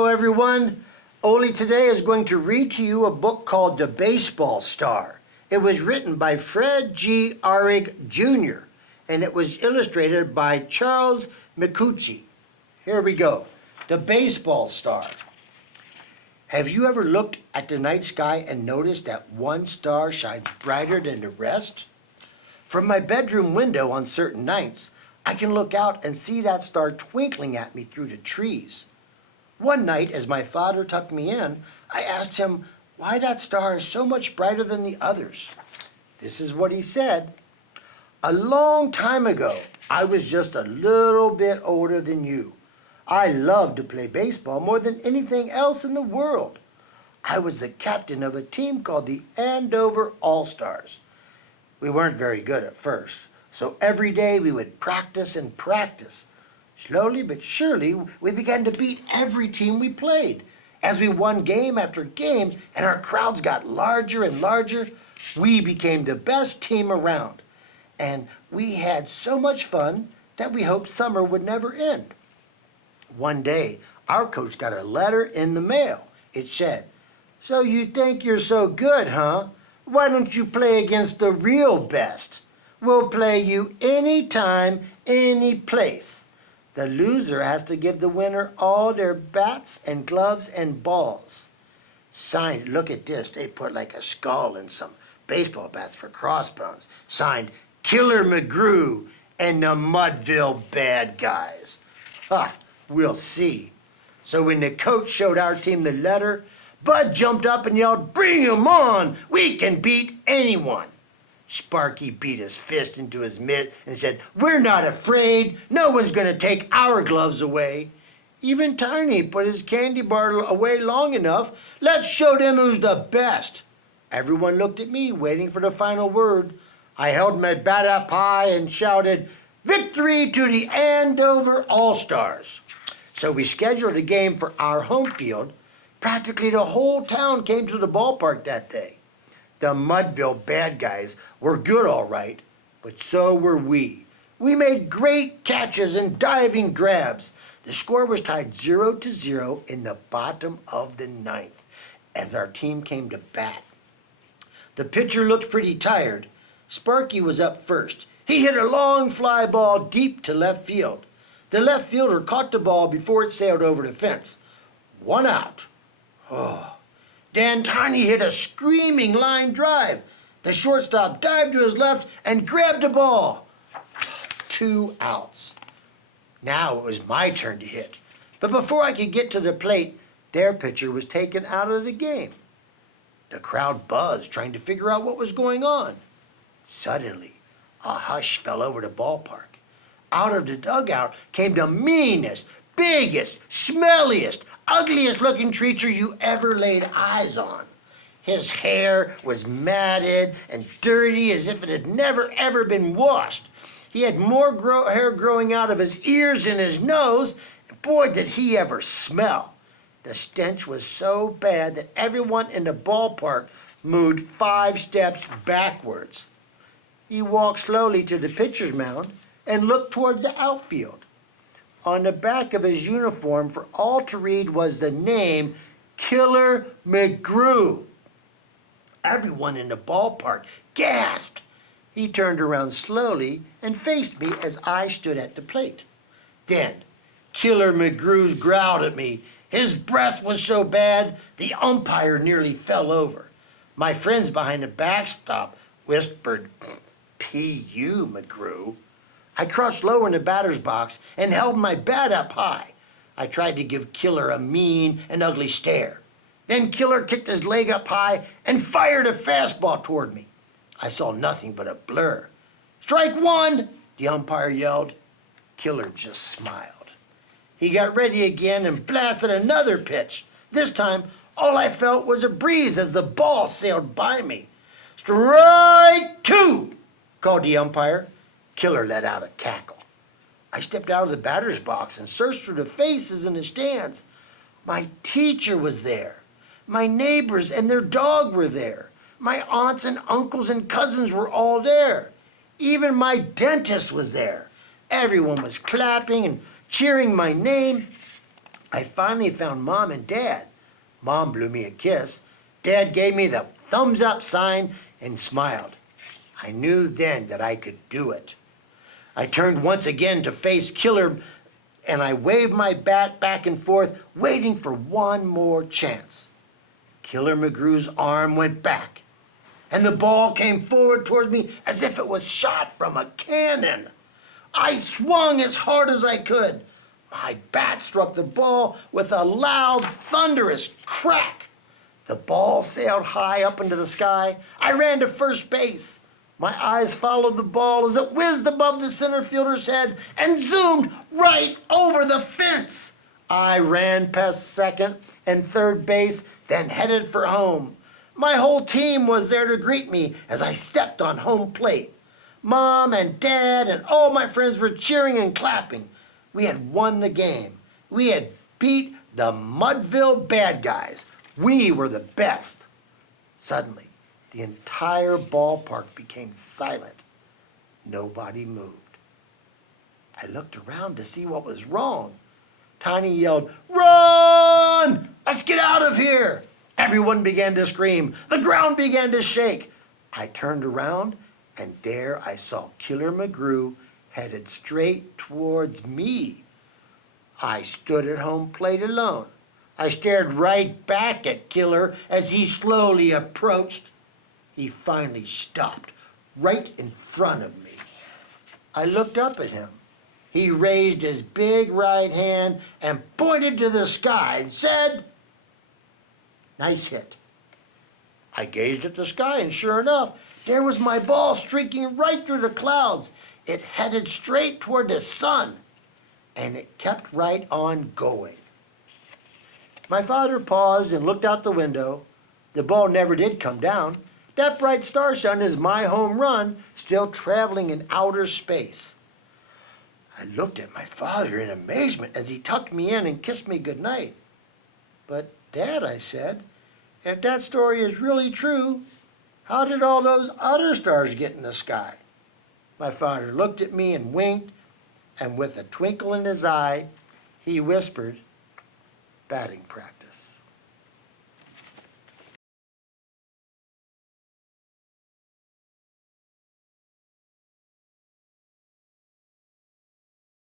Hello, everyone. Ole today is going to read to you a book called The Baseball Star. It was written by Fred G. Arrigg, Jr., and it was illustrated by Charles Micucci. Here we go. The Baseball Star. Have you ever looked at the night sky and noticed that one star shines brighter than the rest? From my bedroom window on certain nights, I can look out and see that star twinkling at me through the trees. One night, as my father tucked me in, I asked him why that star is so much brighter than the others. This is what he said. A long time ago, I was just a little bit older than you. I loved to play baseball more than anything else in the world. I was the captain of a team called the Andover All-Stars. We weren't very good at first, so every day we would practice and practice. Slowly but surely, we began to beat every team we played. As we won game after game and our crowds got larger and larger, we became the best team around. And we had so much fun that we hoped summer would never end. One day, our coach got a letter in the mail. It said, "So you think you're so good, huh? Why don't you play against the real best? We'll play you anytime, any place. The loser has to give the winner all their bats and gloves and balls." Signed, look at this, they put like a skull and some baseball bats for crossbones. Signed, Killer McGrew and the Mudville Bad Guys. We'll see. So when the coach showed our team the letter, Bud jumped up and yelled, "Bring 'em on! We can beat anyone!" Sparky beat his fist into his mitt and said, "We're not afraid. No one's going to take our gloves away." Even Tiny put his candy bar away long enough. "Let's show them who's the best." Everyone looked at me, waiting for the final word. I held my bat up high and shouted, "Victory to the Andover All-Stars." So we scheduled a game for our home field. Practically the whole town came to the ballpark that day. The Mudville Bad Guys were good all right, but so were we. We made great catches and diving grabs. The score was tied 0-0 in the bottom of the ninth as our team came to bat. The pitcher looked pretty tired. Sparky was up first. He hit a long fly ball deep to left field. The left fielder caught the ball before it sailed over the fence. 1 out. Then Tiny hit a screaming line drive. The shortstop dived to his left and grabbed the ball. 2 outs. Now it was my turn to hit. But before I could get to the plate, their pitcher was taken out of the game. The crowd buzzed, trying to figure out what was going on. Suddenly, a hush fell over the ballpark. Out of the dugout came the meanest, biggest, smelliest, ugliest looking creature you ever laid eyes on. His hair was matted and dirty as if it had never ever been washed. He had more hair growing out of his ears and his nose. Boy, did he ever smell. The stench was so bad that everyone in the ballpark moved 5 steps backwards. He walked slowly to the pitcher's mound and looked toward the outfield. On the back of his uniform for all to read was the name Killer McGrew. Everyone in the ballpark gasped. He turned around slowly and faced me as I stood at the plate. Then Killer McGrew growled at me. His breath was so bad the umpire nearly fell over. My friends behind the backstop whispered, "P.U. McGrew." I crouched low in the batter's box and held my bat up high. I tried to give Killer a mean and ugly stare. Then Killer kicked his leg up high and fired a fastball toward me. I saw nothing but a blur. "Strike 1, the umpire yelled. Killer just smiled. He got ready again and blasted another pitch. This time, all I felt was a breeze as the ball sailed by me. "Strike 2, called the umpire. Killer let out a cackle. I stepped out of the batter's box and searched through the faces in the stands. My teacher was there. My neighbors and their dog were there. My aunts and uncles and cousins were all there. Even my dentist was there. Everyone was clapping and cheering my name. I finally found Mom and Dad. Mom blew me a kiss. Dad gave me the thumbs up sign and smiled. I knew then that I could do it. I turned once again to face Killer, and I waved my bat back and forth, waiting for one more chance. Killer McGrew's arm went back, and the ball came forward towards me as if it was shot from a cannon. I swung as hard as I could. My bat struck the ball with a loud, thunderous crack. The ball sailed high up into the sky. I ran to first base. My eyes followed the ball as it whizzed above the center fielder's head and zoomed right over the fence. I ran past second and third base, then headed for home. My whole team was there to greet me as I stepped on home plate. Mom and Dad and all my friends were cheering and clapping. We had won the game. We had beat the Mudville bad guys. We were the best. Suddenly, the entire ballpark became silent. Nobody moved. I looked around to see what was wrong. Tiny yelled, "Run! Let's get out of here!" Everyone began to scream. The ground began to shake. I turned around, and there I saw Killer McGrew headed straight towards me. I stood at home plate alone. I stared right back at Killer as he slowly approached. He finally stopped right in front of me. I looked up at him. He raised his big right hand and pointed to the sky and said, "Nice hit." I gazed at the sky, and sure enough, there was my ball streaking right through the clouds. It headed straight toward the sun, and it kept right on going. My father paused and looked out the window. The ball never did come down. That bright star shine is my home run, still traveling in outer space. I looked at my father in amazement as he tucked me in and kissed me goodnight. "But, Dad," I said, "if that story is really true, how did all those other stars get in the sky?" My father looked at me and winked, and with a twinkle in his eye, he whispered, "Batting practice."